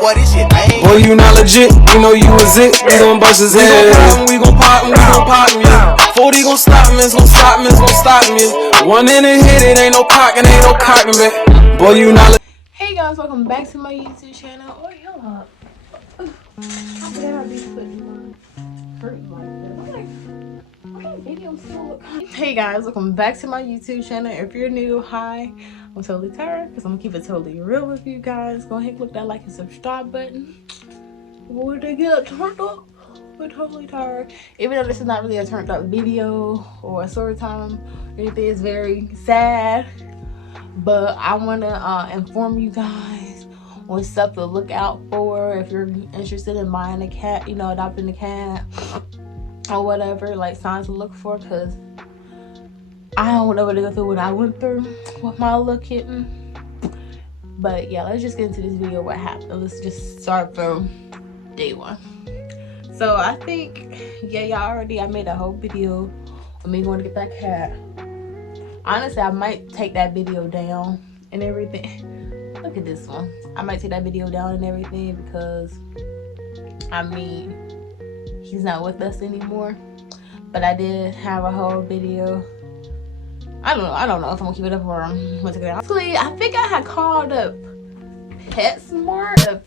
boy, this shit ain't. Boy, you not legit, we know you was it. We gon' bust his head. We gon' pop him, we gon' pop him, yeah. 40 gon' stop me, it's gon' stop me, it's gon' stop me. One in the hit, it ain't no cockin', ain't no cockin', man. Boy, you not legit. Hey guys, welcome back to my YouTube channel. Oh, hold up. How dare I be putting my fruit like that? My video still look. Hey guys, welcome back to my YouTube channel. If you're new, hi. I'm totally tired because I'm gonna keep it totally real with you guys. Go ahead and click that like and subscribe button. Would they get turned up? We're totally tired. Even though this is not really a turned up video or a story time, anything is very sad. But I want to inform you guys on stuff to look out for if you're interested in buying a cat, you know, adopting a cat or whatever, like signs to look for, because I don't know what to go through what I went through with my little kitten. But yeah, let's just get into this video. What happened? Let's just start from day one. So I think, yeah, I made a whole video of me going to get that cat. Honestly, I might take that video down and everything. Look at this one. I might take that video down and everything because, I mean, he's not with us anymore. But I did have a whole video. I don't know if I'm gonna keep it up or I'm gonna take it down. Actually, I think I had called up PetSmart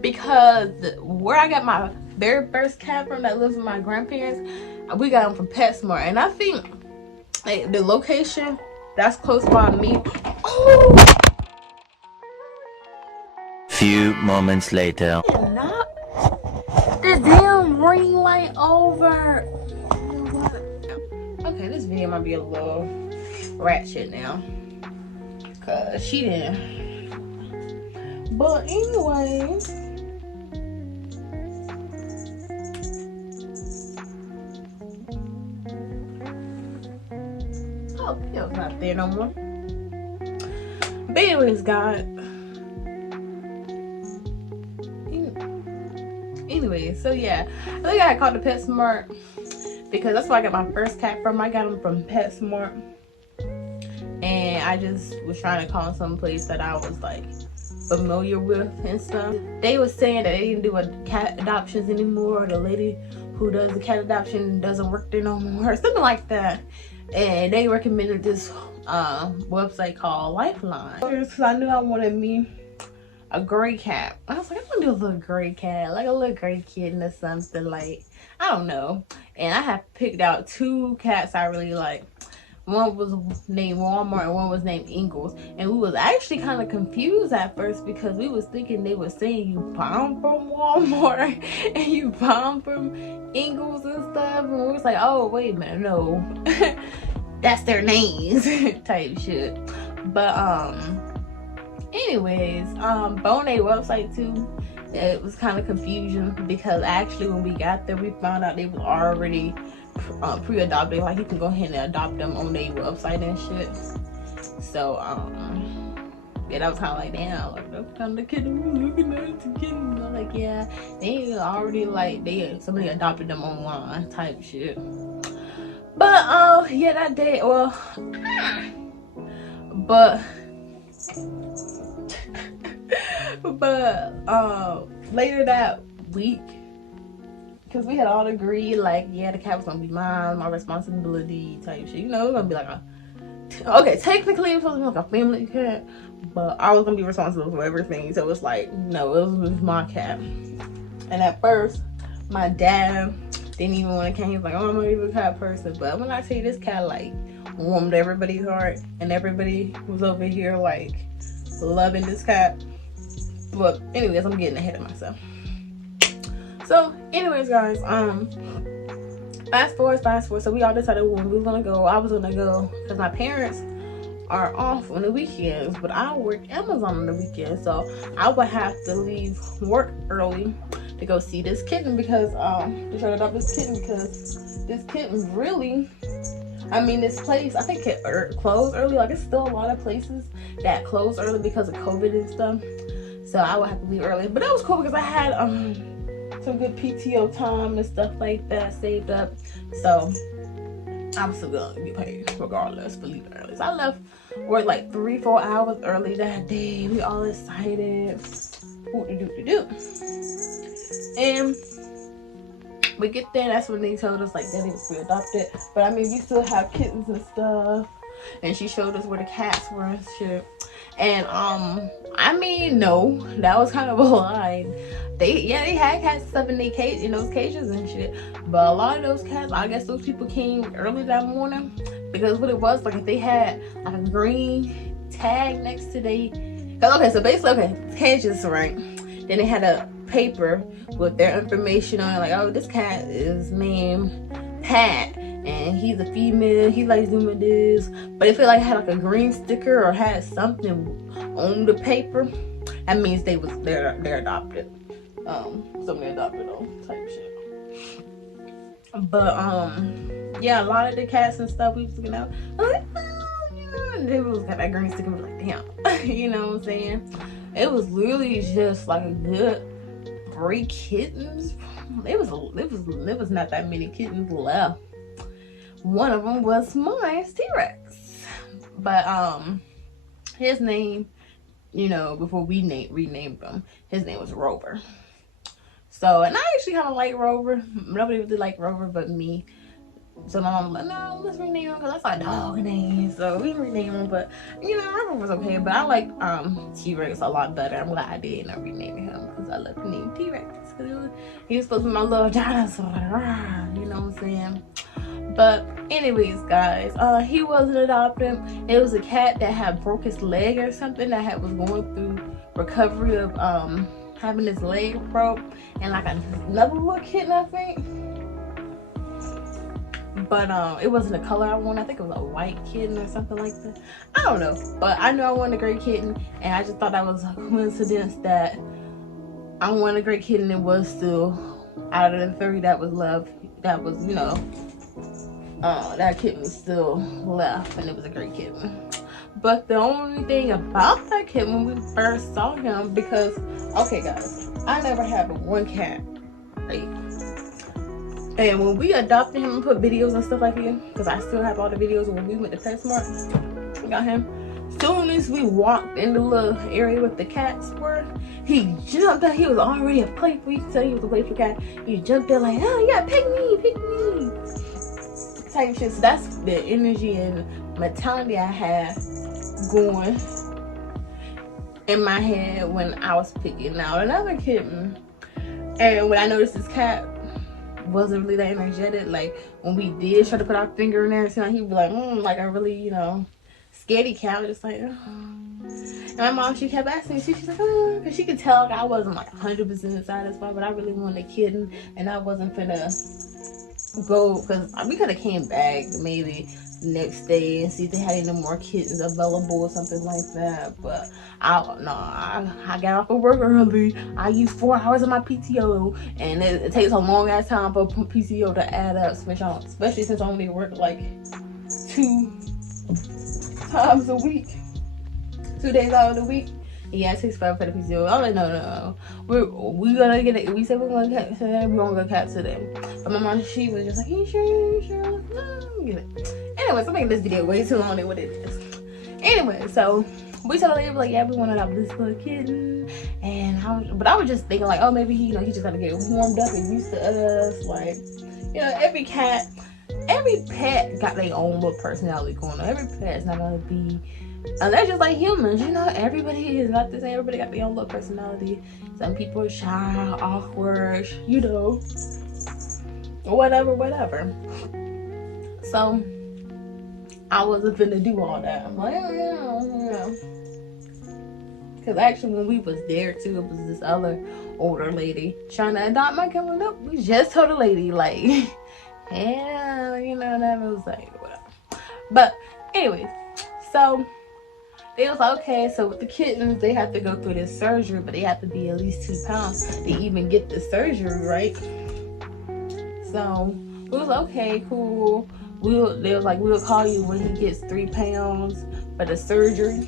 because where I got my very first cat from that lives with my grandparents, we got him from PetSmart, and I think the location that's close by me. Oh, few moments later. not the damn ring light over. Okay, this video might be a little ratchet now, cause she didn't. But anyways, oh, Bill's not there no more. But anyways, guys. Anyway, so yeah, I think I called the PetSmart because that's where I got my first cat from. I got him from PetSmart, and I just was trying to call some place that I was like familiar with and stuff. They were saying that they didn't do cat adoptions anymore. The lady who does the cat adoption doesn't work there no more, something like that. And they recommended this website called Lifeline because I knew I wanted me a gray cat. I was like, I want to do a little gray cat, like a little gray kitten or something, like, I don't know. And I have picked out two cats I really like. One was named Walmart and one was named Ingles. And we was actually kind of confused at first because we was thinking they were saying you buy them from Walmart and you buy them from Ingles and stuff. And we was like, oh, wait a minute, no. That's their names type shit. But, anyways, but on their website too, it was kind of confusion because actually when we got there, we found out they was already pre-adopted. Like you can go ahead and adopt them on their website and shit. So yeah, that was kind of like, damn, like that's kind of the kitten we looking at, the kitten. I'm like, yeah, they already like somebody adopted them online type shit. But yeah, that day, well, but later that week, because we had all agreed, like, yeah, the cat was gonna be mine, my responsibility type shit. You know, it was gonna be like okay, technically it was supposed to be like a family cat, but I was gonna be responsible for everything. So it's like, no, it was my cat. And at first, my dad didn't even want to come. He was like, oh, I'm not even a cat person. But when I tell you, this cat like warmed everybody's heart, and everybody was over here like loving this cat. But anyways, I'm getting ahead of myself. So anyways, guys, fast forward. So we all decided when we were gonna go. I was gonna go because my parents are off on the weekends, but I work Amazon on the weekends, so I would have to leave work early to go see this kitten because to try to adopt this kitten because this kitten really, I mean, this place, I think it closed early. Like, it's still a lot of places that closed early because of COVID and stuff. So I would have to leave early. But that was cool because I had some good PTO time and stuff like that saved up. So I'm still gonna get paid regardless for leaving early. So I left work like 3-4 hours early that day. We all excited. do. And we get there, that's when they told us like that it was adopted. But I mean, we still have kittens and stuff. And she showed us where the cats were and shit. And I mean, no, that was kind of a lie. They had cats and stuff in their cage, in those cages and shit. But a lot of those cats, I guess those people came early that morning, because what it was, like, if they had like a green tag next to okay, so basically, okay, cages, right? Then they had a paper with their information on it, like, oh, this cat is named Pat, and he's a female, he likes doing this. But if it like had like a green sticker or had something on the paper, that means they're adopted. Something adopted on type shit. But yeah, a lot of the cats and stuff we was looking at, like, you know, and they was got that green sticker, like, damn. You know what I'm saying? It was literally just like a good 3 kittens. It was not that many kittens left. One of them was mine, T-Rex. But his name, you know, before we renamed him, his name was Rover. So, and I actually kind of like Rover. Nobody really liked Rover but me. So my mom was like, no, let's rename him, because that's our dog name. So we renamed him, but you know, Rover was okay. But I like T-Rex a lot better. I'm glad I did not rename him, because I love the name T-Rex. Because he was supposed to be my little dinosaur. You know what I'm saying? But anyways, guys, he wasn't adopted. It was a cat that had broke his leg or something, that was going through recovery of having his leg broke, and like another little kitten, I think. But it wasn't the color I wanted. I think it was a white kitten or something like that. I don't know. But I knew I wanted a gray kitten, and I just thought that was a coincidence that I wanted a gray kitten and was still, out of the 3 that was left, that was, you know, that kitten was still left, and it was a great kitten. But the only thing about that kitten when we first saw him, because, okay guys, I never had but 1 cat, right? And when we adopted him and put videos and stuff like that, because I still have all the videos when we went to PetSmart, we got him. Soon as we walked in the little area with the cats were, he jumped out. He was already a playful. You can tell he was a playful cat. He jumped there like, oh yeah, pick me, type shit. So that's the energy and mentality I had going in my head when I was picking out another kitten. And when I noticed this cat wasn't really that energetic, like when we did try to put our finger in there, so he'd be like, like a really, you know, scaredy cat, just like, oh. And my mom, she kept asking me, she's like, oh, because she could tell like, I wasn't like 100% satisfied, but I really wanted a kitten, and I wasn't finna go, because we could have came back maybe next day and see if they had any more kittens available or something like that. But I got off of work early. I used 4 hours of my PTO, and it takes a long ass time for PTO to add up, especially since I only work like 2 times a week, 2 days out of the week. Yeah, it takes forever for the PTO. I was like, no. We're gonna get it. We said we're gonna get today. We're gonna go cat today. But my mom, she was just like, you sure? Like, no, get it. Anyways, I'm making this video way too long than what it is. Anyway, so we told her, like, yeah, we want to adopt this little kitten. And I was just thinking like, oh, maybe he just gotta get warmed up and used to us. Like, you know, every pet got their own little personality going on. Every pet's not gonna be, they're just like humans, you know. Everybody is not the same. Everybody got their own little personality. Some people are shy, awkward, you know, whatever. So I wasn't finna do all that. I'm like, yeah. Because actually when we was there too, it was this other older lady trying to adopt my kitten. Nope, we just told the lady, like, yeah, you know, that was like, whatever. But anyways, so they was like, okay, so with the kittens, they have to go through this surgery, but they have to be at least 2 pounds to even get the surgery, right? So we was like, okay, cool. They was like, we'll call you when he gets 3 pounds for the surgery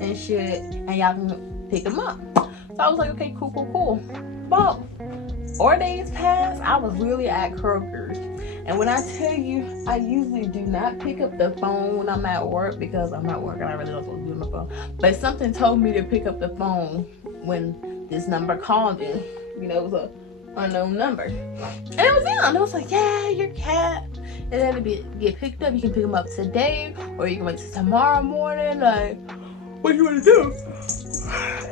and shit, and y'all can pick him up. So I was like, okay, cool. But 4 days passed. I was really at Kroger's, and when I tell you, I usually do not pick up the phone when I'm at work, because I'm at work and I really don't want to do my phone. But something told me to pick up the phone when this number called me. You know, it was a unknown number. And it was him. It was like, yeah, your cat. And then to get picked up. You can pick him up today, or you can wait till tomorrow morning. Like, what you want to do?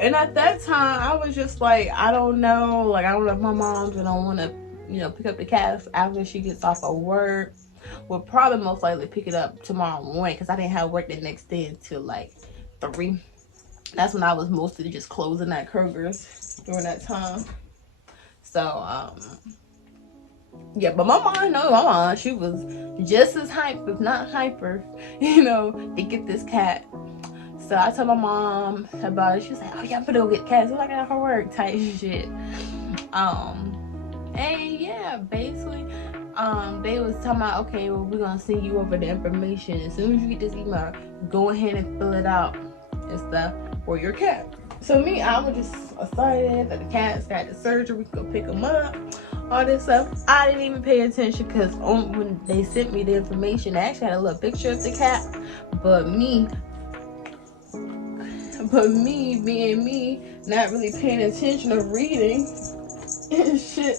And at that time, I was just like, I don't know. Like, I don't know if my mom's gonna want to, you know, pick up the cat after she gets off of work. We'll probably most likely pick it up tomorrow morning because I didn't have work the next day until like 3. That's when I was mostly just closing at Kroger's during that time. So, yeah, but my mom, she was just as hype, if not hyper, you know, to get this cat. So I told my mom about it. She was like, oh yeah, I'm gonna go get cats. So I got her work type shit. And yeah, basically, they was talking about, okay, well, we're gonna send you over the information. As soon as you get this email, go ahead and fill it out and stuff for your cat. So me, I was just excited that the cats got the surgery. We could go pick them up, all this stuff. I didn't even pay attention because when they sent me the information, they actually had a little picture of the cat. But me being me, not really paying attention or reading and shit.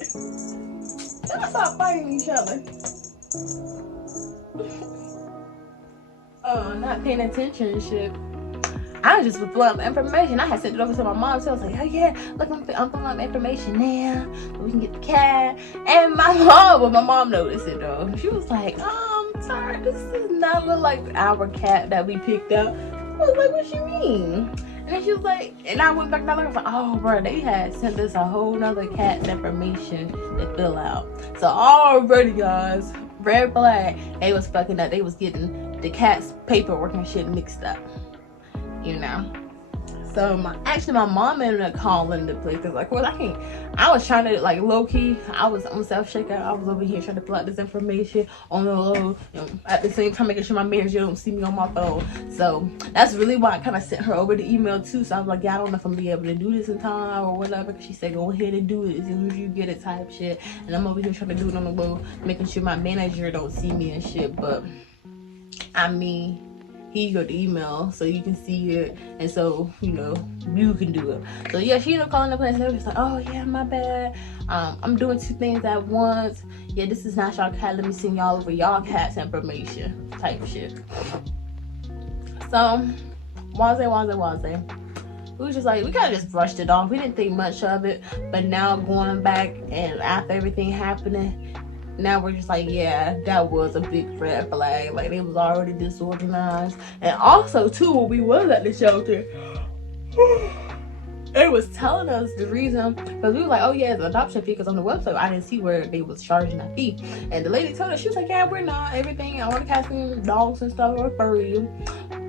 Let's stop fighting each other. Not paying attention and shit. I just was filling up information. I had sent it over to my mom, so I was like, oh yeah, look, I'm filling up information now so we can get the cat. And my mom noticed it though. She was like, sorry, this does not look like our cat that we picked up. I was like, what you mean? And then she was like, and I went back down and I was like, oh bro, they had sent us a whole nother cat's information to fill out. So already, guys, red flag, they was fucking up. They was getting the cat's paperwork and shit mixed up, you know. So my mom ended up calling the place because like, well, I was trying to like low key. I was on self checkout. I was over here trying to fill out this information on the low, you know, at the same time making sure my manager don't see me on my phone. So that's really why I kind of sent her over the email too. So I was like, yeah, I don't know if I'm gonna be able to do this in time or whatever. Cause she said go ahead and do it as soon as you get it type shit. And I'm over here trying to do it on the low, making sure my manager don't see me and shit. But I mean, here you go, the email, so you can see it, and so, you know, you can do it. So yeah, she ended up calling the place, and they were just like, oh yeah, my bad, I'm doing 2 things at once. Yeah, this is not y'all cat, let me send y'all over y'all cat's information type shit. So waze, we was just like, we kind of just brushed it off. We didn't think much of it, but now going back and after everything happening, now we're just like, yeah, that was a big red flag. Like, they was already disorganized. And also too, when we was at the shelter, it was telling us the reason, because we were like, oh yeah, it's an adoption fee, because on the website I didn't see where they was charging that fee. And the lady told us, she was like, yeah, we're not, everything, all the cats and dogs and stuff are furry.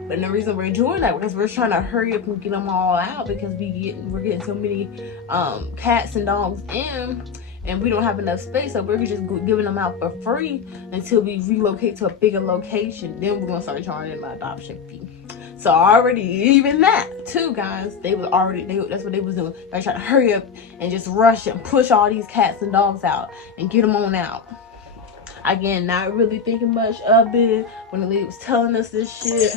But the reason we're doing that because we're trying to hurry up and get them all out, because we're getting so many cats and dogs in, and we don't have enough space, so we're just giving them out for free until we relocate to a bigger location. Then we're gonna start charging the adoption fee. So already, even that too, guys, that's what they was doing. They trying to hurry up and just rush and push all these cats and dogs out and get them on out. Again, not really thinking much of it when the lady was telling us this shit,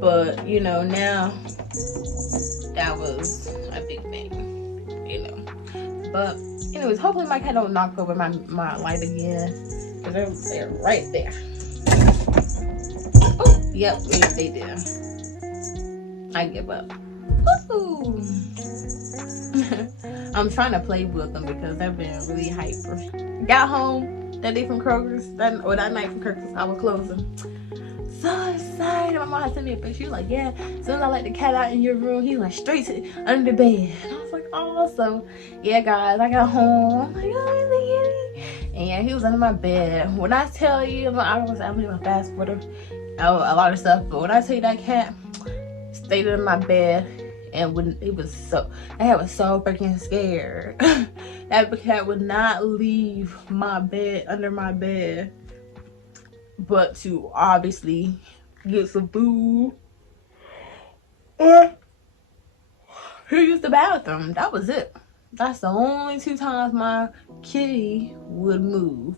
but you know, now that was a big thing, you know. But anyways, hopefully my cat don't knock over my light again, because they're right there. Oh, yep, they did. I give up. Woo! I'm trying to play with them because they've been really hyper. Got home that day from Kroger's, that night from Kroger's, I was closing. So excited. My mom had sent me a picture. She was like, yeah, as soon as I let the cat out in your room, he went straight to under the bed. And I was like, oh, so yeah, guys, I got home. I'm like, oh, and yeah, he was under my bed. When I tell you, I'm gonna fast forward a lot of stuff, but when I tell you that cat stayed in my bed, and when I was so freaking scared. That cat would not leave my bed, under my bed, but to obviously get some food or use the bathroom. That was it. That's the only 2 times my kitty would move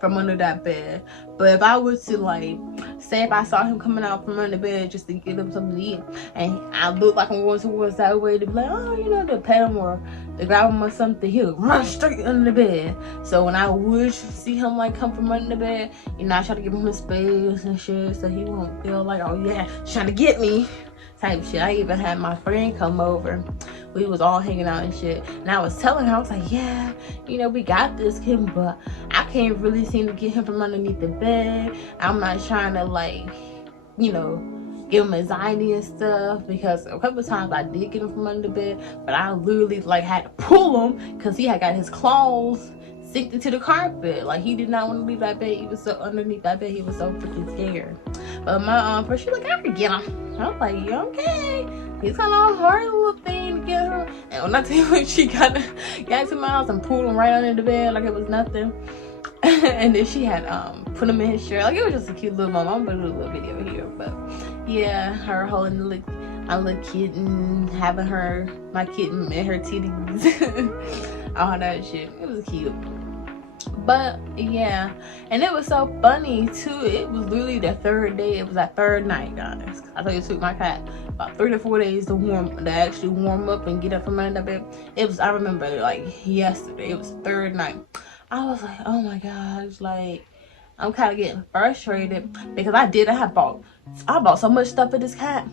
from from under that bed. But if I was to like say if I saw him coming out from under the bed just to get him something to eat, and I look like I'm going towards that way to be like, oh, you know, to pet him or to grab him or something, he'll run straight under the bed. So when I would see him like come from under the bed, you know, I try to give him his space and shit so he won't feel like, oh yeah, trying to get me type shit. I even had my friend come over. We was all hanging out and shit, and I was telling her, I was like, yeah, you know, we got this kid, but I can't really seem to get him from underneath the bed. I'm not trying to like, you know, give him anxiety and stuff, because a couple of times I did get him from under the bed, but I literally like had to pull him because he had got his claws sinked into the carpet. Like he did not want to leave that bed. He was so underneath that bed, he was so freaking scared. But my first, she was like, I could get him. I was like, yeah, okay. He's kind of a hard little thing to get her. And when I tell you when she got to my house and pulled him right under the bed like it was nothing. And then she had put him in his shirt. Like it was just a cute little moment. I'm gonna do a little video here, but yeah, her holding my little kitten, having my kitten in her titties, all that shit. It was cute. But yeah, and it was so funny too. It was literally the third day. It was that third night, guys. I told you it took my cat about 3 to 4 days to actually warm up and get up from under the bed. It was, I remember like yesterday. It was third night. I was like, oh my gosh, like I'm kind of getting frustrated because I bought so much stuff for this cat.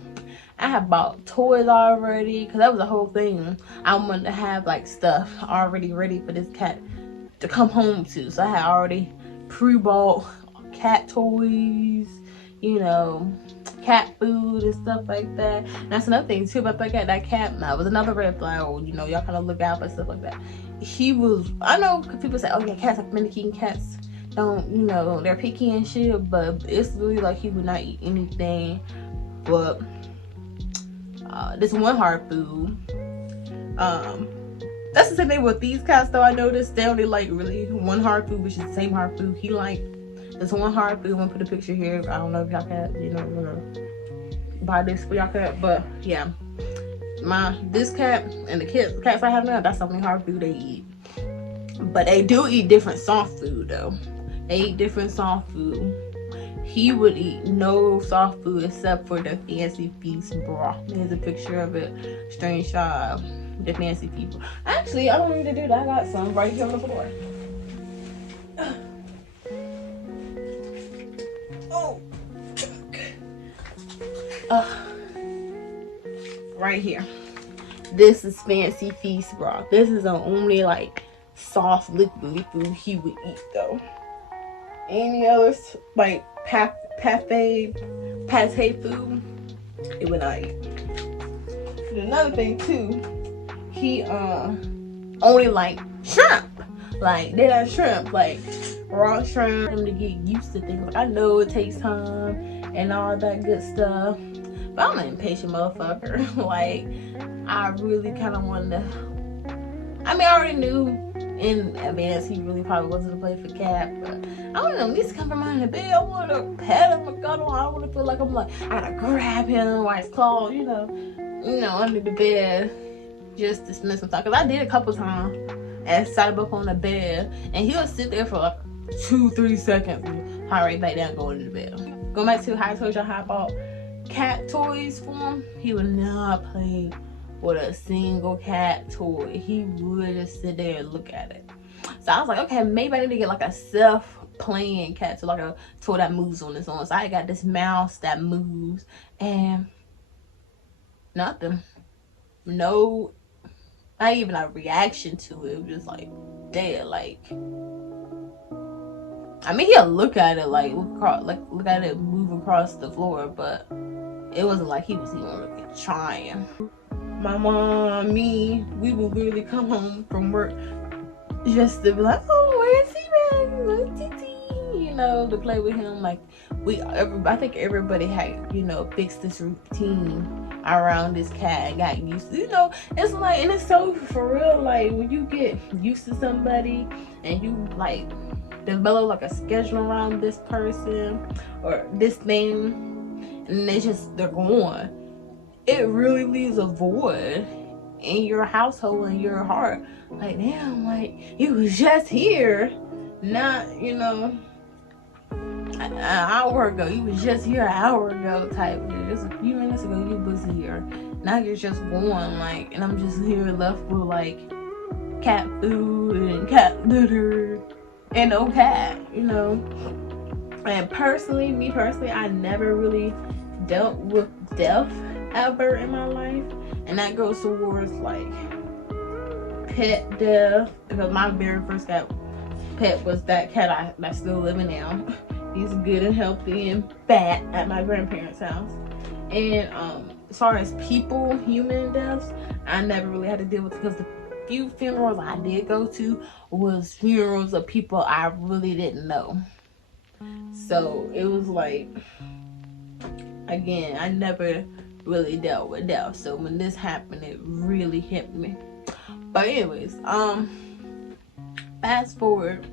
I had bought toys already because that was the whole thing. I wanted to have like stuff already ready for this cat to come home to. So I had already pre-bought cat toys, you know, cat food and stuff like that. And that's another thing too about that cat. That was another red flag. Oh, you know, y'all kind of look out for stuff like that. He was, I know people say, oh yeah, cats are finicky and cats don't, you know, they're picky and shit, but it's really like he would not eat anything but this one hard food. That's the same thing with these cats though. I noticed they only like really one hard food, which is the same hard food he liked. This one hard food. I'm gonna put a picture here. I don't know if y'all can, you know, I'm gonna buy this for y'all cat, but yeah, this cat and the cats I have now, that's the only hard food they eat. But they do eat different soft food though. They eat different soft food. He would eat no soft food except for the Fancy Feast broth. Here's a picture of it. Screenshot the Fancy Feast. Actually, I don't need to do that. I got some right here on the floor. Right here. This is Fancy Feast broth. This is the only like soft liquidy food he would eat though. Any other like pate food, it would not eat. And another thing too, he only like shrimp. Like they like shrimp, like raw shrimp. Him to get used to things. Like I know it takes time and all that good stuff, but I'm an impatient motherfucker. Like I really kind of wanted to. I mean, I already knew in advance he really probably wasn't a play for cat, but I don't know, at least come from under the bed. I want to pet him or cuddle him. I don't want to feel like I'm like I gotta grab him or his claw, you know, under the bed just to spend some time. Cause I did a couple times and sat him up on the bed and he'll sit there for like 2-3 seconds and hop right back down and go into the bed. Going back to how I told y'all how I bought cat toys for him, he would not play with a single cat toy. He would just sit there and look at it. So I was like, okay, maybe I need to get like a self-playing cat, so like a toy that moves on its own. So I got this mouse that moves and nothing. No, not even a reaction to it. It was just like dead. Like, I mean, he'll look at it like look at it move across the floor, but it wasn't like he was even really trying. My mom, me, we would literally come home from work just to be like, oh, where's he been? Where's Titi? You know, to play with him. Like I think everybody had, you know, fixed this routine around this cat and got used to, you know, it's like, and it's so for real, like when you get used to somebody and you like develop like a schedule around this person or this thing, and they're gone. It really leaves a void in your household and your heart. Like, damn, like you was just here not, you know, an hour ago. You was just here an hour ago type. Just a few minutes ago you was here. Now you're just gone, like, and I'm just here left with like cat food and cat litter and no cat, you know. And personally, me personally, I never really dealt with death ever in my life, and that goes towards like pet death, because my very first pet was that cat that's still living now. He's good and healthy and fat at my grandparents' house. And as far as people, human deaths, I never really had to deal with it, because the few funerals I did go to was funerals of people I really didn't know. So it was like, again, I never really dealt with death. So when this happened, it really hit me. But anyways, fast forward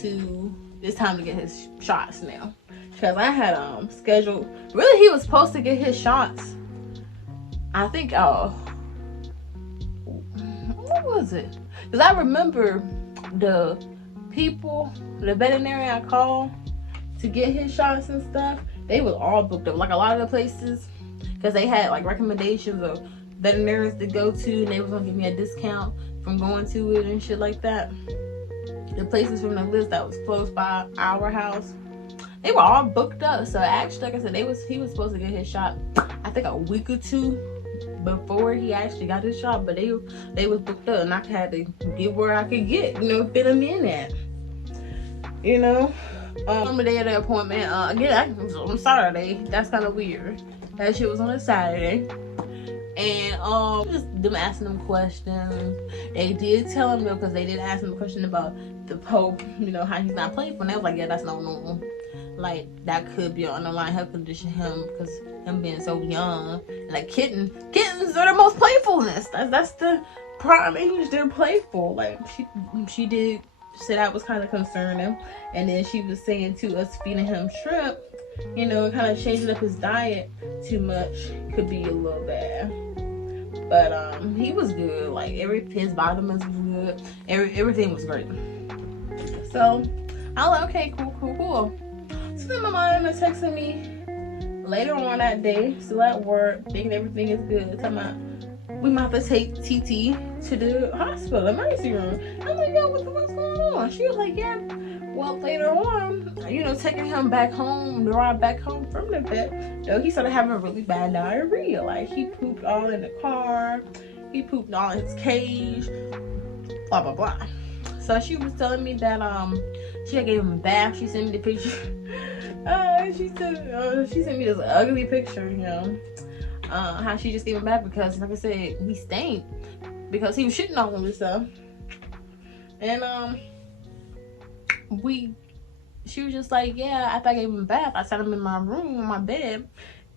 to it's time to get his shots now, because I had scheduled. Really, he was supposed to get his shots. I think what was it? Because I remember the people, the veterinarian I called to get his shots and stuff, they was all booked up. Like a lot of the places, because they had like recommendations of veterinarians to go to, and they was gonna give me a discount from going to it and shit like that. The places from the list that was close by our house, they were all booked up. So actually, like I said, he was supposed to get his shot, I think a week or two before he actually got his shot, but they was booked up, and I had to get where I could get, you know, fit him in at, you know. On the day of the appointment, again, on Saturday. That's kind of weird. That shit was on a Saturday. And just them asking them questions. They did tell him though, because they did ask him a question about the Pope, you know, how he's not playful. And they was like, yeah, that's not normal. Like, that could be an underlying health condition because him being so young. And like kittens are the most playfulness. That's the prime age. They're playful. Like she did say that was kind of concerning. And then she was saying to us feeding him shrimp, you know, kind of changing up his diet too much could be a little bad. But he was good. Like his vitamins was good. Everything was great. So I was like, okay, cool. So then my mom was texting me later on that day, still at work, thinking everything is good. Talking about we might have to take TT to the hospital, emergency room. I'm like, yo, what the fuck's going on? She was like, yeah. Well, later on, you know, taking him back home, the ride back home from the vet, you know, he started having really bad diarrhea. Like, he pooped all in the car, he pooped all in his cage, blah, blah, blah. So she was telling me that, she had gave him a bath. She sent me the picture. She sent me this ugly picture, you know, how she just gave him a bath because, like I said, he stank because he was shitting on him and stuff. And, she was just like, yeah, after I gave him a bath, I sat him in my room on my bed,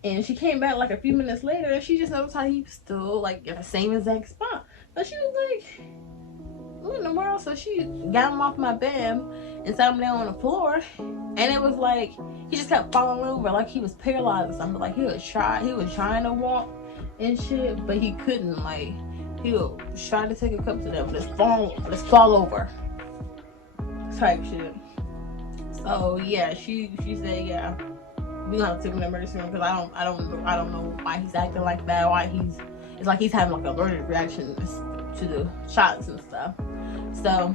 and she came back like a few minutes later, and she just noticed how he was still like in the same exact spot. So she was like, what in the world? So she got him off my bed and sat him down on the floor, and it was like he just kept falling over like he was paralyzed or something. Like he was trying to walk and shit, but he couldn't. Like he would try to take a cup to them, but let's fall over type shit. So yeah, she said, yeah, we gonna have to take him to the emergency room because I don't know why he's acting like that. Why it's like he's having like an allergic reaction to the shots and stuff. So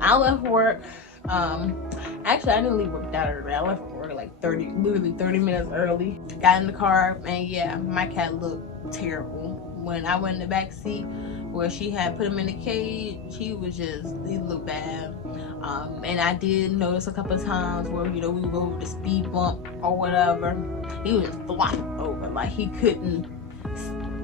I left work. Actually, I didn't leave work that early. I left work like 30 minutes early. Got in the car, and yeah, my cat looked terrible. When I went in the back seat where she had put him in the cage, he looked bad. And I did notice a couple of times where, you know, we would go over the speed bump or whatever, he was just flopping over, like he couldn't.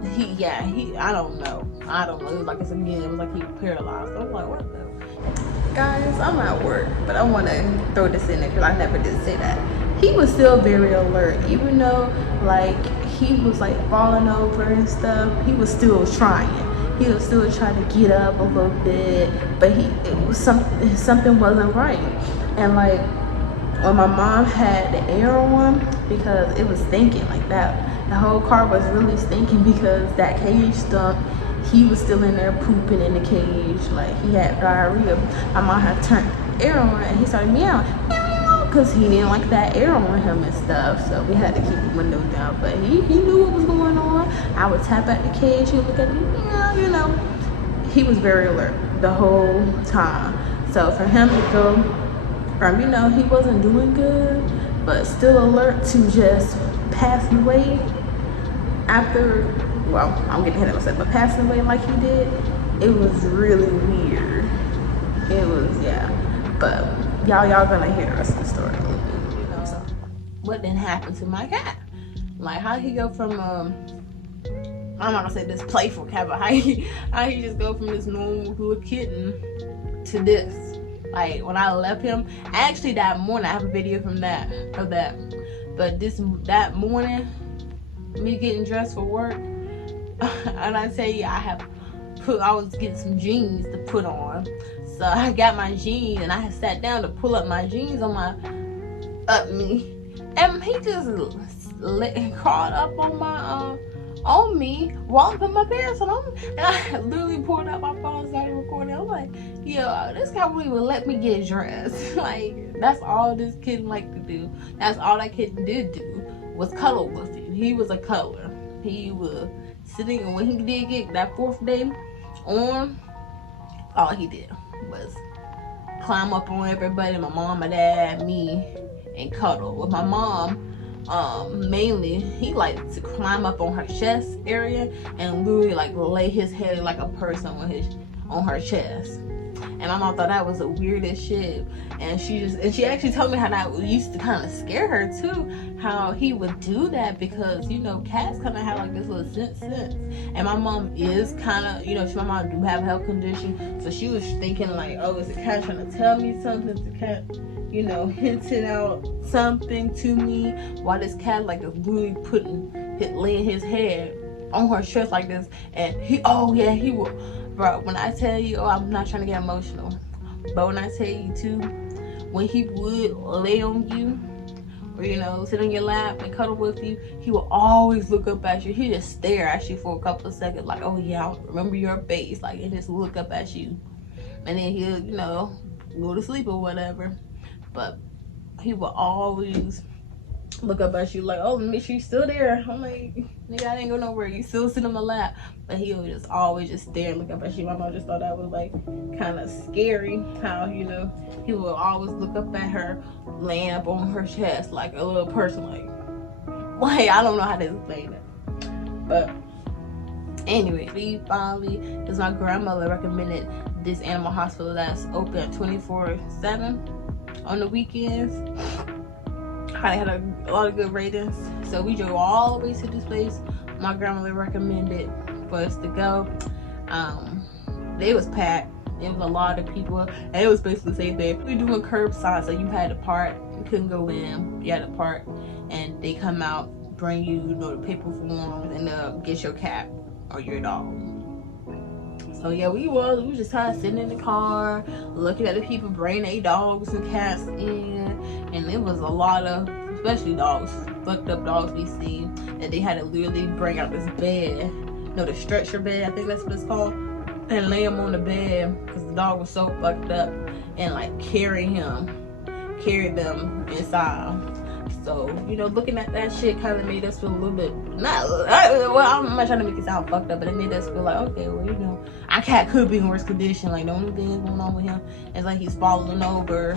I don't know. It was like it was like he was paralyzed. I was like, what the? Guys, I'm at work, but I want to throw this in there because I never did say that. He was still very alert, even though like he was like falling over and stuff. He was still trying. He was still trying to get up a little bit, but something wasn't right. And like when my mom had the air on, because it was stinking like that. The whole car was really stinking because that cage stunk. He was still in there pooping in the cage, like he had diarrhea. My mom had air on, and he started meowing, because he didn't like that air on him and stuff. So we had to keep the window down. But he knew what was going on. I would tap at the cage, he would look at me, you know. He was very alert the whole time. So for him to go from, you know, he wasn't doing good, but still alert to just passing away after, well, I'm getting ahead of myself, but passing away like he did, it was really weird. It was, yeah. But y'all gonna hear the rest of the story. You know, so what then happened to my cat? Like, how did he go from I'm not gonna say this playful cat, but how he just go from this normal little kitten to this? Like, when I left him, actually that morning, I have a video from that. But that morning, me getting dressed for work, and I tell you, I was getting some jeans to put on. So I got my jeans, and I had sat down to pull up my jeans on me, and he just crawled up on me while I put my pants on. And I literally pulled out my phone and started recording. I'm like, yo, this guy really would let me get dressed. Like, that's all this kid liked to do. That's all that kid did do, was cuddle with you. He was a cuddler. He was sitting, and when he did get that 4th day on, all he did was climb up on everybody, my mom, my dad, me, and cuddle. With my mom, mainly, he liked to climb up on her chest area and literally like lay his head like a person on her chest. And my mom thought that was the weirdest shit. And she actually told me how that used to kind of scare her too, how he would do that, because, you know, cats kind of have like this little sense. And my mom is kind of, you know, my mom do have a health condition, so she was thinking like, oh, is the cat trying to tell me something? Is the cat, you know, hinting out something to me? Why this cat like is really laying his head on her chest like this? And he will. Bro, when I tell you, I'm not trying to get emotional, but when I tell you too, when he would lay on you, or, you know, sit on your lap and cuddle with you, he will always look up at you. He just stare at you for a couple of seconds, like, oh yeah, I remember your face, like, and just look up at you, and then he'll, you know, go to sleep or whatever. But he will always look up at you like, oh, make sure you're still there. I'm like, nigga, I didn't go nowhere. You still sit on my lap. But he would just always just stare and look up at you. My mom just thought that was like kind of scary, how, you know, he would always look up at her, laying up on her chest like a little person. Like I don't know how to explain it. But anyway, we finally, because my grandmother recommended this animal hospital that's open 24/7 on the weekends. They had a lot of good ratings, so we drove all the way to this place my grandmother recommended for us to go. It was packed. It was a lot of people, and it was basically saying that we doing curbside, so you had to park. You couldn't go in. You had to park, and they come out, bring you, you know, the paper forms, and get your cat or your dog. So yeah, we was just kind of sitting in the car, looking at the people bringing their dogs and cats in, and it was a lot of, especially dogs, fucked up dogs we see, and they had to literally bring out this bed, you know, the stretcher bed, I think that's what it's called, and lay him on the bed because the dog was so fucked up, and like carry them inside. So, you know, looking at that shit kind of made us feel a little bit, I'm not trying to make it sound fucked up, but it made us feel like, okay, well, you know, our cat could be in worse condition. Like, the only thing that's going on with him is like he's falling over,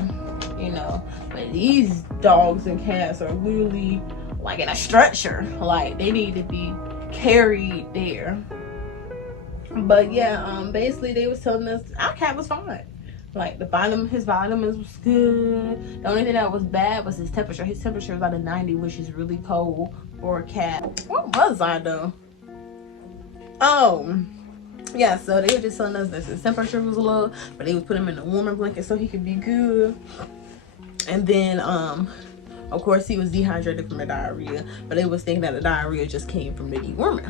you know. But these dogs and cats are literally like in a stretcher. Like, they need to be carried there. But yeah, basically they was telling us our cat was fine. Like his vitamins was good. The only thing that was bad was his temperature. His temperature was about a 90, which is really cold for a cat. What was I though? Oh, yeah. So they were just telling us that his temperature was low, but they was putting him in a warmer blanket so he could be good. And then, of course, he was dehydrated from the diarrhea, but they was thinking that the diarrhea just came from the dewormer.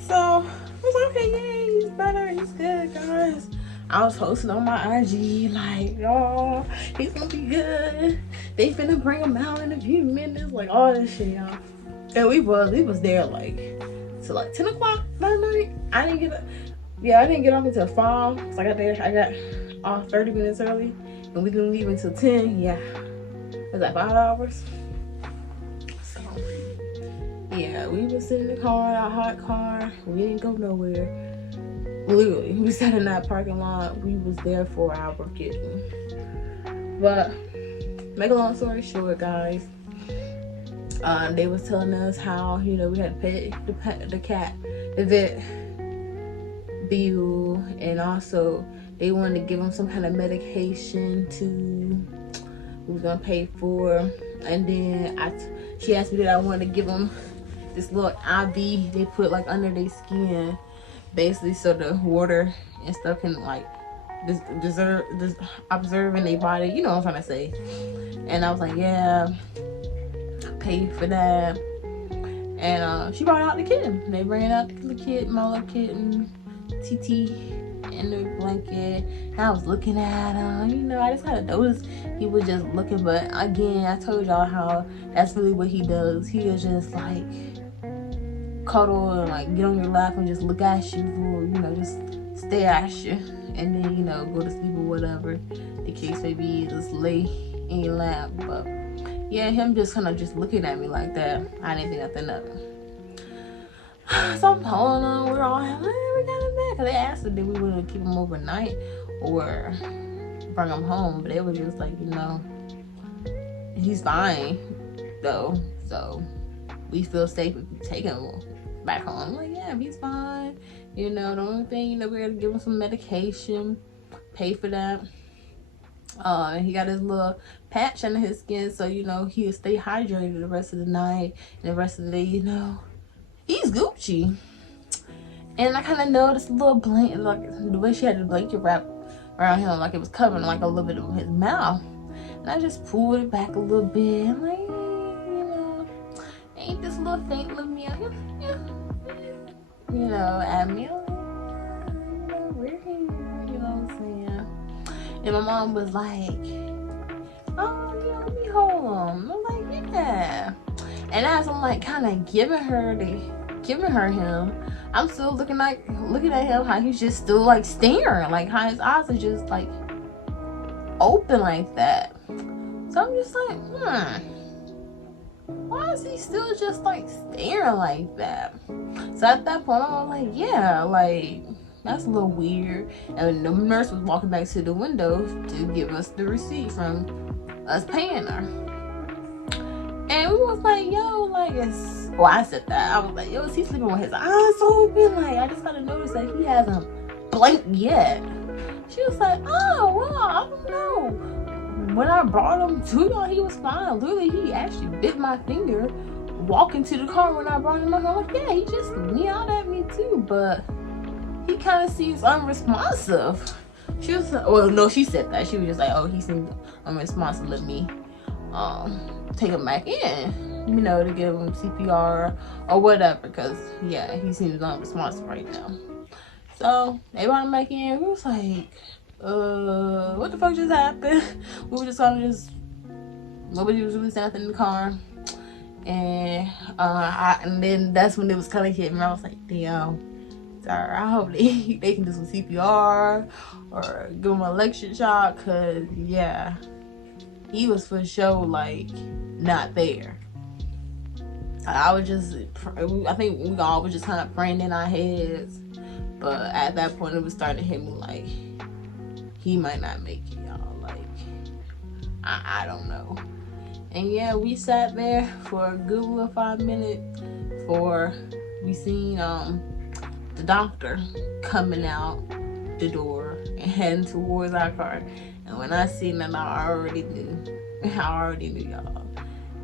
So I was like, okay, yay, he's better, he's good, guys. I was posting on my IG like, oh, he's gonna be good. They finna bring him out in a few minutes, like all this shit, y'all. And we was there like till like 10 o'clock that night. I didn't get off until 5. So I got off 30 minutes early, and we didn't leave until 10. Yeah, was that 5 hours? So yeah, we was sitting in the car, our hot car. We didn't go nowhere. Literally, we sat in that parking lot. We was there for our kitten. But make a long story short, guys, they was telling us how, you know, we had to pet the cat, the vet bill, and also they wanted to give him some kind of medication we was gonna pay for. And then she asked me that I wanted to give him this little IV they put like under their skin, basically so the water and stuff can like observe in their body, you know what I'm trying to say. And I was like, yeah, pay for that. And she brought out the kitten. They bring out the kitten, my little kitten, TT, in the blanket. And I was looking at him, you know, I just had to notice he was just looking. But again, I told y'all how that's really what he does. He is just like cuddle and like get on your lap and just look at you for, you know, just stare at you, and then, you know, go to sleep or whatever the case may be, just lay in your lap. But yeah, him just kind of just looking at me like that, I didn't think nothing of it. So I'm calling them, we're all like, hey, we got him back. Cause they asked us if we wanted to keep him overnight or bring him home, but it was just like, you know, he's fine though, so we feel safe if we take him back home. I'm like, yeah, he's fine. You know, the only thing, you know, we're gonna give him some medication, pay for that. He got his little patch under his skin, so, you know, he'll stay hydrated the rest of the night and the rest of the day, you know. He's Gucci. And I kind of noticed a little blanket, like the way she had the blanket wrapped around him, like it was covering like a little bit of his mouth. And I just pulled it back a little bit. I'm like, you know, ain't this little faint little meow, you know, at me, we're here, you know what I'm saying? And my mom was like, oh, yeah, let me hold him. I'm like, yeah. And as I'm like kind of giving her him, I'm still looking at him, how he's just still like staring, like how his eyes are just like open like that. So I'm just like, why is he still just like staring like that? So at that point, I'm like, yeah, like that's a little weird. And the nurse was walking back to the window to give us the receipt from us paying her. And we was like, yo, like, I said that. I was like, yo, is he sleeping with his eyes open? Like, I just gotta notice that he hasn't blinked yet. She was like, oh, well, I don't know. When I brought him to y'all, he was fine. Literally, he actually bit my finger walking to the car when I brought him up. I'm like, yeah, he just meowed at me too, but he kind of seems unresponsive. She was like, well, no, she said that. She was just like, oh, he seems unresponsive. Let me take him back in, you know, to give him CPR or whatever, because yeah, he seems unresponsive right now. So they brought him back in. We was like, what the fuck just happened? We were just kind of nobody was really saying nothing in the car. And then that's when it was kind of hitting me. I was like, damn, sorry, I hope they can do some CPR or give him an electric shock, because yeah, he was for sure like not there. I think we all was just kind of praying in our heads, but at that point it was starting to hit me like he might not make it, y'all. Like I don't know. And yeah, we sat there for a good little 5 minutes before we seen the doctor coming out the door and heading towards our car. And when I seen them, I already knew, y'all.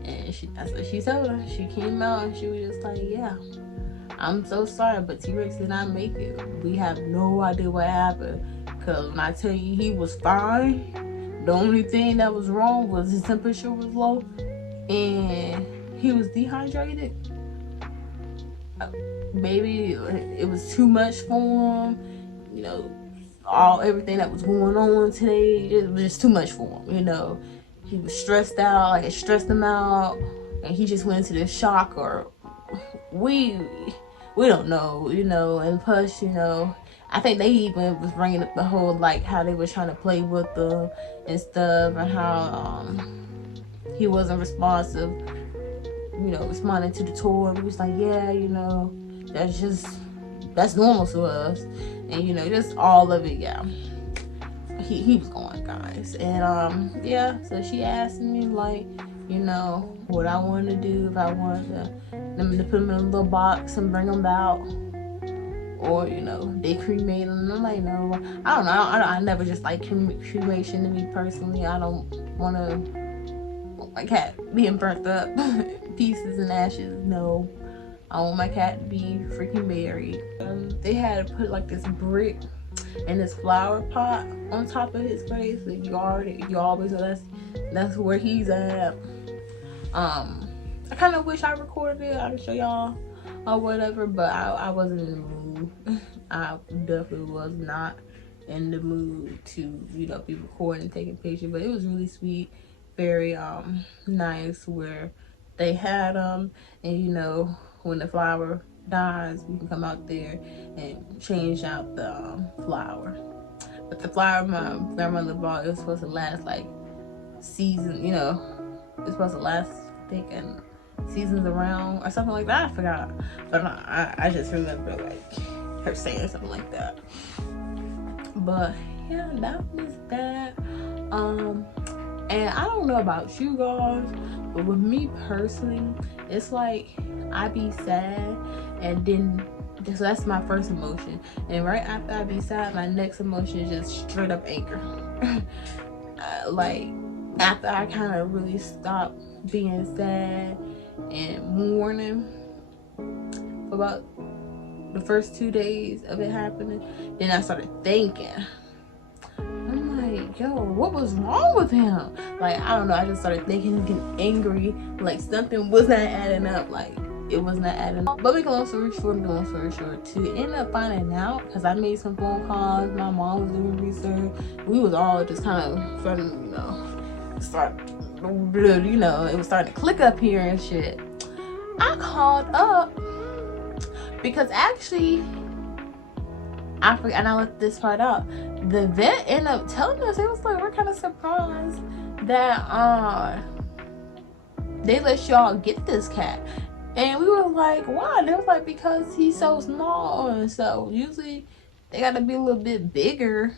And that's what she told her. She came out and she was just like, yeah, I'm so sorry, but T-Rex did not make it. We have no idea what happened. Because when I tell you he was fine, the only thing that was wrong was his temperature was low and he was dehydrated. Maybe it was too much for him, you know, everything that was going on today, it was just too much for him, you know. He was stressed out, like it stressed him out, and he just went into this shock, or we don't know, you know. And plus, you know, I think they even was bringing up the whole, like, how they was trying to play with them and stuff, and how he wasn't responsive, you know, responding to the tour. We was like, yeah, you know, that's normal to us, and you know, just all of it. Yeah, he was going, guys. And yeah, so she asked me, like, you know, what I wanted to do, if I wanted them to put them in a little box and bring them out, or, you know, they cremate them. And I'm like, no, I don't know. I never just like cremation to me personally. I don't want my cat being burnt up, pieces and ashes. No, I want my cat to be freaking buried. They had to put like this brick and this flower pot on top of his grave. So you always know that's where he's at. I kind of wish I recorded it. I'd show y'all or whatever, but I wasn't in the mood. I definitely was not in the mood to, you know, be recording and taking pictures. But it was really sweet, very nice, where they had and you know, when the flower dies, we can come out there and change out the flower. But the flower my grandmother bought, it was supposed to last like season, you know, it's supposed to last, I think, and seasons around or something like that. I forgot, but I just remember like her saying something like that. But yeah, that was that. And I don't know about you guys, but with me personally, it's like I be sad, and then so that's my first emotion, and right after I be sad, my next emotion is just straight up anger. Like after I kind of really stop being sad and mourning for about the first 2 days of it happening, then I started thinking, I'm like, yo, what was wrong with him? Like, I don't know, I just started thinking and getting angry, like something was not adding up, like it was not adding up. But we can long story short, to end up finding out, because I made some phone calls, my mom was doing research, we was all just kind of starting, you know, it was starting to click up here and shit. I called up because actually I forgot, and I left this part out. The vet ended up telling us, it was like, we're kind of surprised that they let y'all get this cat. And we were like, why? They was like, because he's so small, and so usually they gotta be a little bit bigger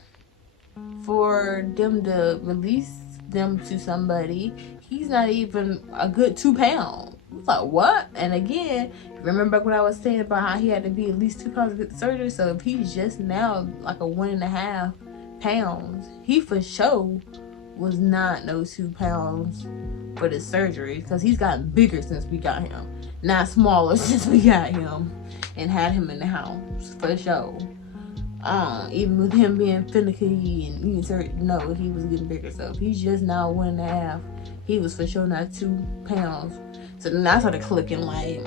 for them to release them to somebody. He's not even a good 2 pounds. It's like, what? And again, remember what I was saying about how he had to be at least 2 pounds to get the surgery. So if he's just now like a 1.5 pounds, he for sure was not no 2 pounds for the surgery, because he's gotten bigger since we got him, not smaller since we got him and had him in the house, for sure. Even with him being finicky and eating certain, no, he was getting bigger. So if he's just now 1.5, he was for sure not 2 pounds. So then I started clicking like,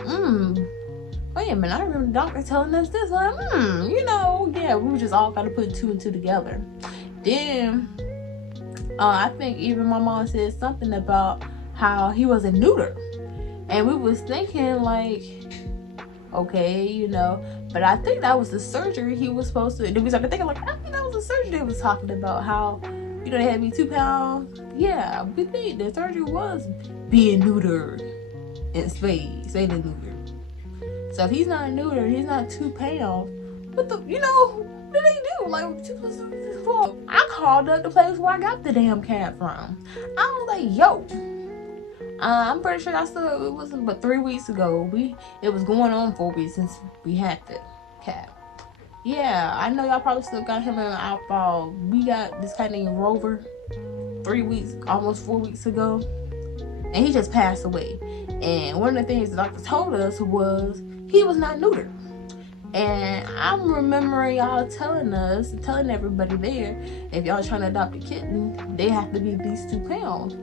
wait a minute, I remember the doctor telling us this. Like, you know, yeah, we just all got to put 2 and 2 together. Then, I think even my mom said something about how he wasn't neutered. And we was thinking like, okay, you know, but I think that was the surgery he was supposed to. And then we started thinking like, I think that was the surgery they was talking about, how, you know, they had me 2 pounds. Yeah, we think the surgery was being neutered and spayed and neutered. So if he's not neutered, he's not 2 pounds. What the, you know, what do they do? Like, 2 plus 2 is 4. I called up the place where I got the damn cat from. I was like, yo, I'm pretty sure it wasn't but 3 weeks ago. It was going on 4 weeks since we had the cat. Yeah, I know y'all probably still got him in our fall. We got this cat named Rover 3 weeks, almost 4 weeks ago, and he just passed away. And one of the things the doctor told us was he was not neutered. And I'm remembering y'all telling everybody there, if y'all trying to adopt a kitten, they have to be at least 2 pounds.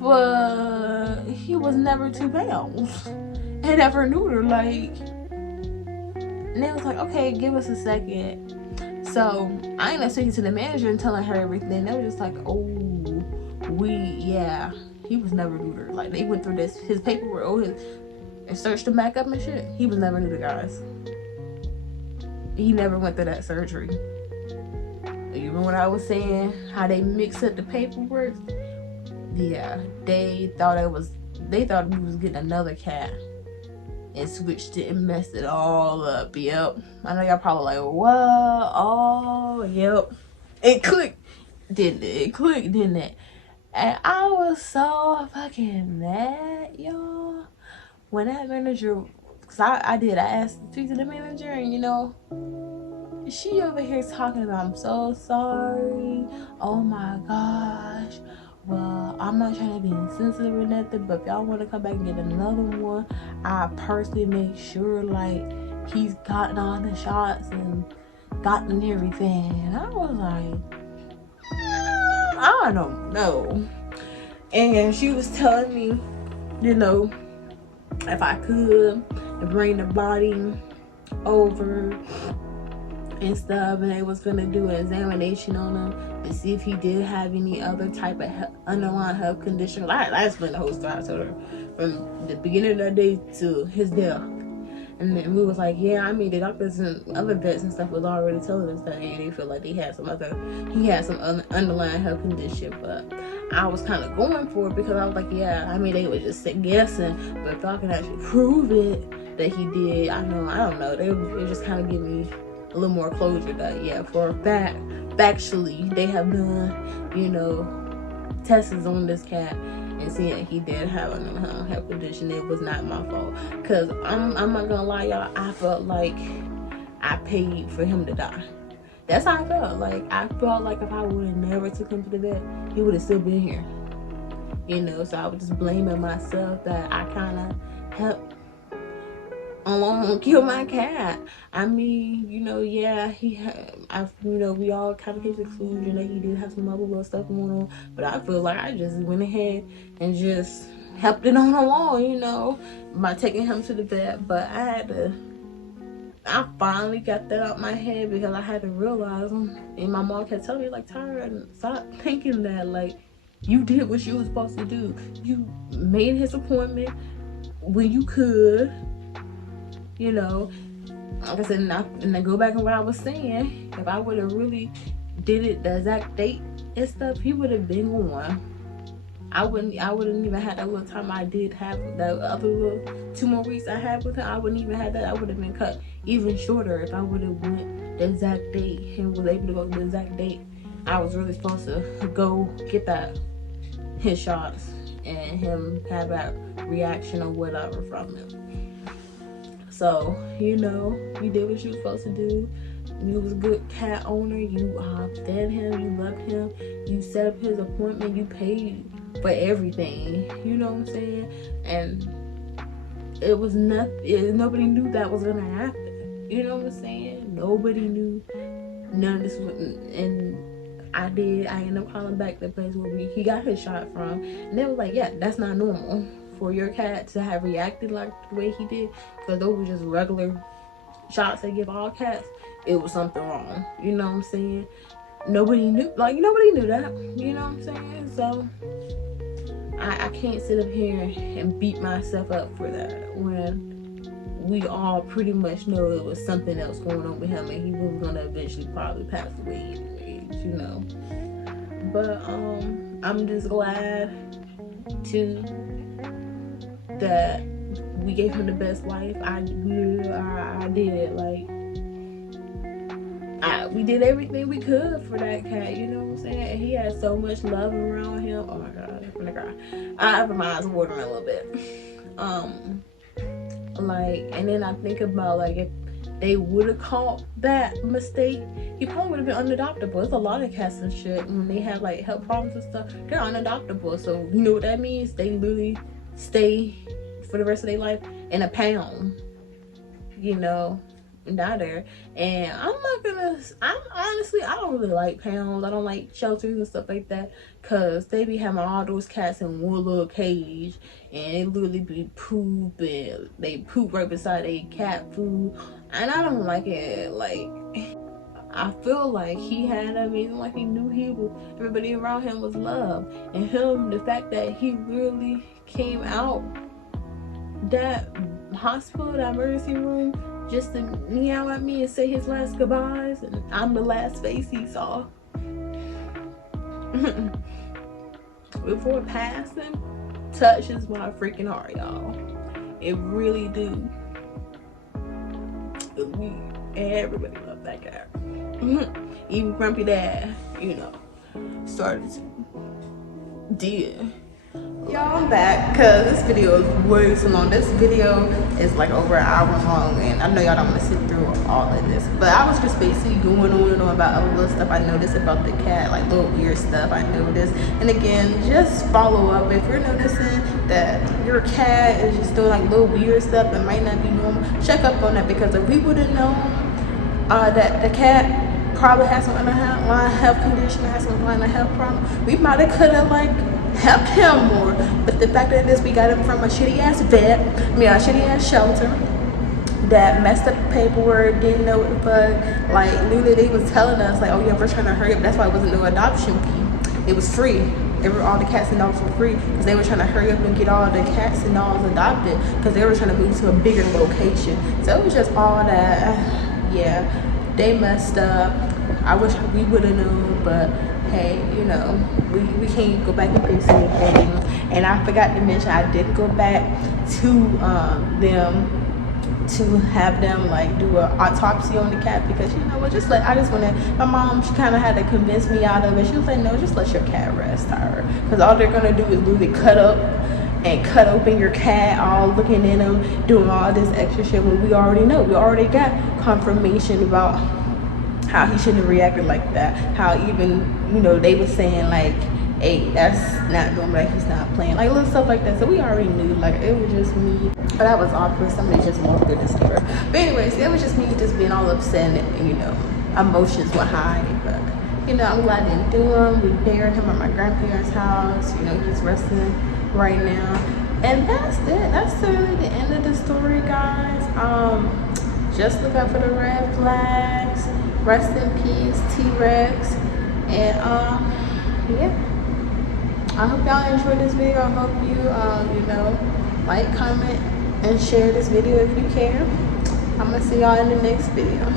But he was never 2 pounds and never neutered, like. And they was like, okay, give us a second. So I ended up speaking to the manager and telling her everything. They were just like, oh, he was never neutered. Like, they went through his paperwork, and searched him back up and shit. He was never neutered, guys. he never went through that surgery. Even when I was saying how they mixed up the paperwork, yeah, they thought we was getting another cat and switched it and messed it all up. Yep. I know y'all probably like, what? Oh, yep. It clicked, didn't it? It clicked, didn't it? And I was so fucking mad, y'all, when that manager, cause I asked to speak to the manager, and you know, she over here talking about, I'm so sorry, oh my gosh, well, I'm not trying to be insensitive or nothing, but if y'all want to come back and get another one, I personally make sure like he's gotten all the shots and gotten everything. And I was like, I don't know. And she was telling me, you know, if I could bring the body over and stuff, and they was gonna do an examination on him to see if he did have any other type of underlying health condition. I explained the whole story to her from the beginning of the day to his death. And then we was like, yeah, I mean, the doctors and other vets and stuff was already telling us that they feel like he had some underlying health condition. But I was kind of going for it because I was like, yeah, I mean, they were just guessing, but if y'all can actually prove it that he did, I don't know. They just kind of give me a little more closure that, yeah, for a fact, factually, they have done, you know, tests on this cat and seeing that he did have a health condition. It was not my fault, because I'm not gonna lie, y'all, I felt like I paid for him to die. That's how I felt. Like, I felt like if I would have never took him to the vet, he would have still been here, you know. So I was just blaming myself that I kind of helped kill my cat. I mean, you know, yeah, we all kind of came to the conclusion that he did have some other little stuff going on, but I feel like I just went ahead and just helped it on along, you know, by taking him to the vet. But I finally got that out my head because I had to realize, and my mom kept telling me, like, Tyra, stop thinking that, like, you did what you were supposed to do. You made his appointment when you could, you know. Like I said, and I go back on what I was saying, if I would have really did it the exact date and stuff, he would have been gone. I wouldn't even had that little time I did have, the other little 2 more weeks I had with him. I wouldn't even have that. I would have been cut even shorter if I would have went the exact date and was able to go the exact date I was really supposed to go get his shots and him have that reaction or whatever from him. So, you know, you did what you were supposed to do. You was a good cat owner. You fed him. You loved him. You set up his appointment. You paid for everything. You know what I'm saying? And it was nothing. Nobody knew that was gonna happen. You know what I'm saying? Nobody knew none of this was. And I ended up calling back the place where he got his shot from, and they was like, yeah, that's not normal for your cat to have reacted like the way he did, because those were just regular shots they give all cats. It was something wrong. You know what I'm saying? Nobody knew that. You know what I'm saying? So I can't sit up here and beat myself up for that when we all pretty much know it was something else going on with him, and he was gonna eventually probably pass away anyways, you know. But I'm just glad that we gave him the best life. I did. Like, we did everything we could for that cat, you know what I'm saying? And he had so much love around him. Oh my god, I'm gonna cry. I have my eyes watering a little bit. Like, and then I think about, like, if they would have caught that mistake, he probably would have been unadoptable. There's a lot of cats and shit, when they have like health problems and stuff, they're unadoptable. So you know what that means? They literally stay for the rest of their life in a pound, you know, and die there. And I'm honestly, I don't really like pounds. I don't like shelters and stuff like that, because they be having all those cats in one little cage, and they literally be poop, and they poop right beside a cat food, and I don't like it. Like, I feel like he had amazing, like, he knew everybody around him was love, and the fact that he really came out that hospital, that emergency room, just to meow at me and say his last goodbyes, and I'm the last face he saw. Before passing, touches my freaking heart, y'all. It really do. Everybody loved that cat. Even Grumpy Dad, you know, started to did. Y'all, I'm back because this video is way too long. This video is like over an hour long, and I know y'all don't want to sit through all of this, but I was just basically going on and on about other little stuff I noticed about the cat, like little weird stuff I noticed. And again, just follow up if you're noticing that your cat is just doing like little weird stuff that might not be normal. Check up on that, because if we would have known that the cat probably has some underlying health condition, has some underlying health problem, we might have could have like helped him more. But the fact that we got him from a shitty ass vet, a shitty ass shelter that messed up the paperwork, didn't know what the fuck. Like literally they was telling us like, oh yeah, we're trying to hurry up. That's why it wasn't no adoption fee. It was free. All the cats and dogs were free because they were trying to hurry up and get all the cats and dogs adopted because they were trying to move to a bigger location. So it was just all that. Yeah, they messed up. I wish we would have known, but hey, you know, we can't go back and fix anything. And I forgot to mention, I did go back to them to have them like do an autopsy on the cat, because you know what, my mom, she kind of had to convince me out of it. She was like, no, just let your cat rest, Tyra, because all they're gonna do is literally cut open your cat, all looking in them, doing all this extra shit when we already know. We already got confirmation about how he shouldn't have reacted like that. How even, you know, they were saying like, hey, that's not normal, like he's not playing, like little stuff like that. So we already knew, like it was just me. But that was awkward. Somebody just walked through the store. But anyways, it was just me just being all upset and you know, emotions were high. But you know, I'm glad I didn't do him. We buried him at my grandparents' house. You know, he's resting right now. And that's it. That's really the end of the story, guys. Just look out for the red flags. Rest in peace, T-Rex. And yeah, I hope y'all enjoyed this video. I hope you you know, like, comment, and share this video if you can. I'm gonna see y'all in the next video.